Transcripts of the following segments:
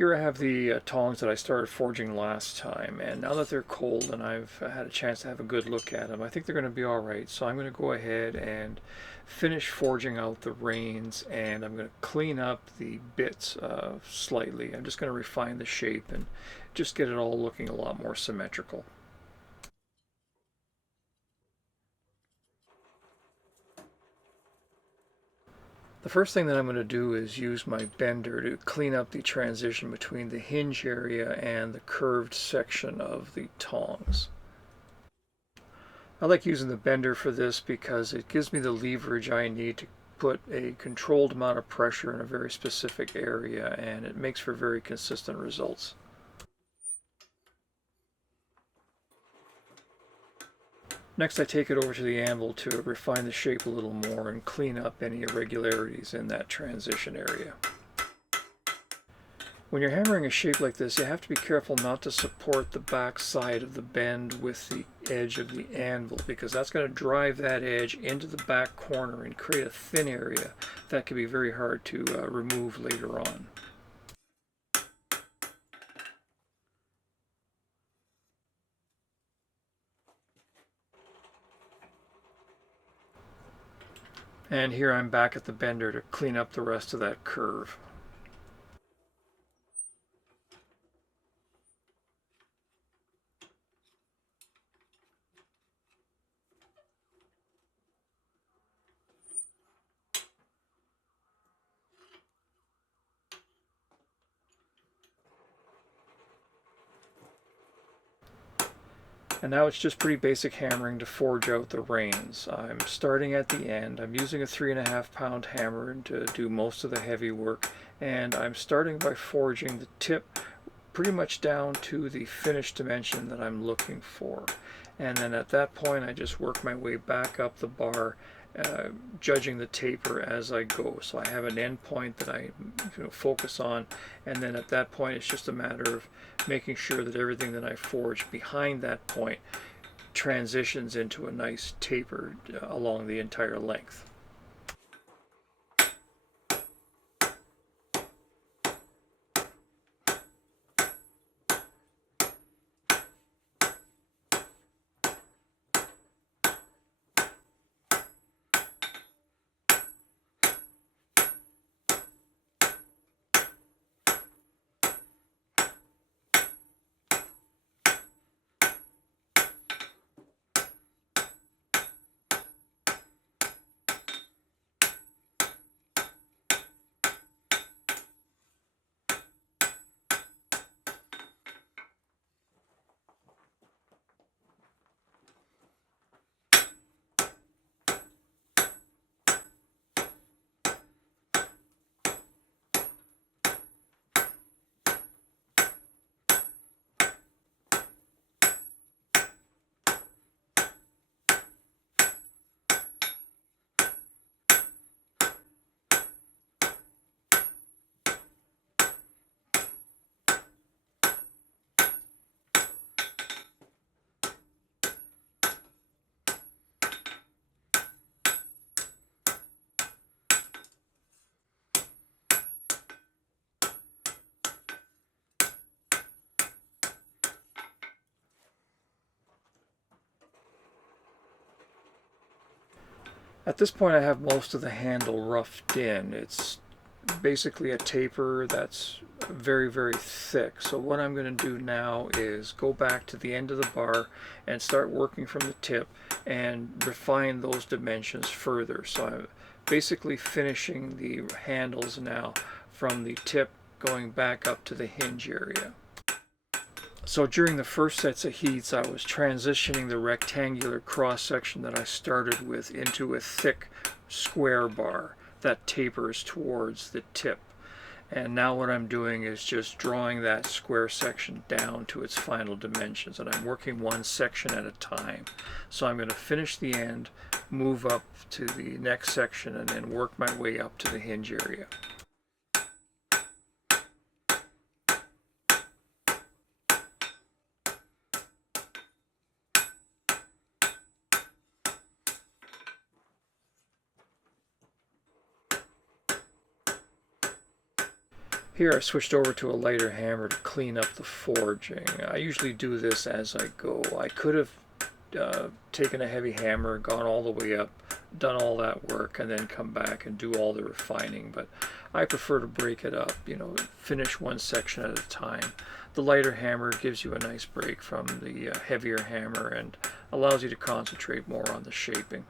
Here I have the tongs that I started forging last time, and now that they're cold and I've had a chance to have a good look at them, I think they're going to be alright. So I'm going to go ahead and finish forging out the reins, and I'm going to clean up the bits slightly. I'm just going to refine the shape and just get it all looking a lot more symmetrical. The first thing that I'm going to do is use my bender to clean up the transition between the hinge area and the curved section of the tongs. I like using the bender for this because it gives me the leverage I need to put a controlled amount of pressure in a very specific area, and it makes for very consistent results. Next, I take it over to the anvil to refine the shape a little more and clean up any irregularities in that transition area. When you're hammering a shape like this, you have to be careful not to support the back side of the bend with the edge of the anvil, because that's going to drive that edge into the back corner and create a thin area that can be very hard to remove later on. And here I'm back at the bender to clean up the rest of that curve. And now it's just pretty basic hammering to forge out the reins. I'm starting at the end. I'm using a 3.5 pound hammer to do most of the heavy work, and I'm starting by forging the tip pretty much down to the finished dimension that I'm looking for. And then at that point I just work my way back up the bar, judging the taper as I go. So I have an end point that I focus on, and then at that point it's just a matter of making sure that everything that I forge behind that point transitions into a nice taper along the entire length. At this point I have most of the handle roughed in. It's basically a taper that's very thick. So what I'm going to do now is go back to the end of the bar and start working from the tip and refine those dimensions further. So I'm basically finishing the handles now from the tip going back up to the hinge area. So during the first sets of heats, I was transitioning the rectangular cross section that I started with into a thick square bar that tapers towards the tip. And now what I'm doing is just drawing that square section down to its final dimensions, and I'm working one section at a time. So I'm going to finish the end, move up to the next section, and then work my way up to the hinge area. Here I switched over to a lighter hammer to clean up the forging. I usually do this as I go. I could have taken a heavy hammer, gone all the way up, done all that work, and then come back and do all the refining, but I prefer to break it up, finish one section at a time. The lighter hammer gives you a nice break from the heavier hammer and allows you to concentrate more on the shaping.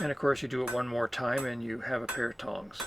And of course you do it one more time and you have a pair of tongs.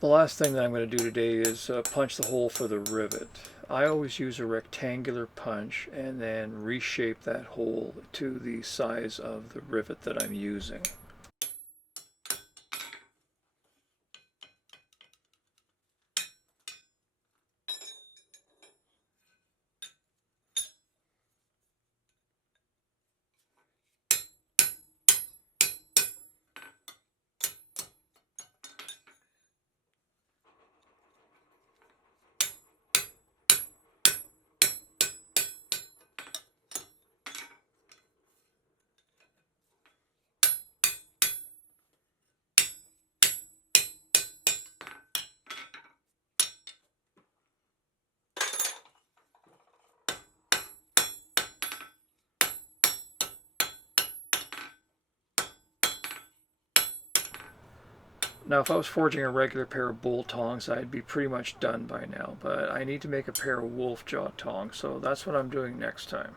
The last thing that I'm going to do today is punch the hole for the rivet. I always use a rectangular punch and then reshape that hole to the size of the rivet that I'm using. Now, if I was forging a regular pair of bull tongs, I'd be pretty much done by now, but I need to make a pair of wolf jaw tongs, so that's what I'm doing next time.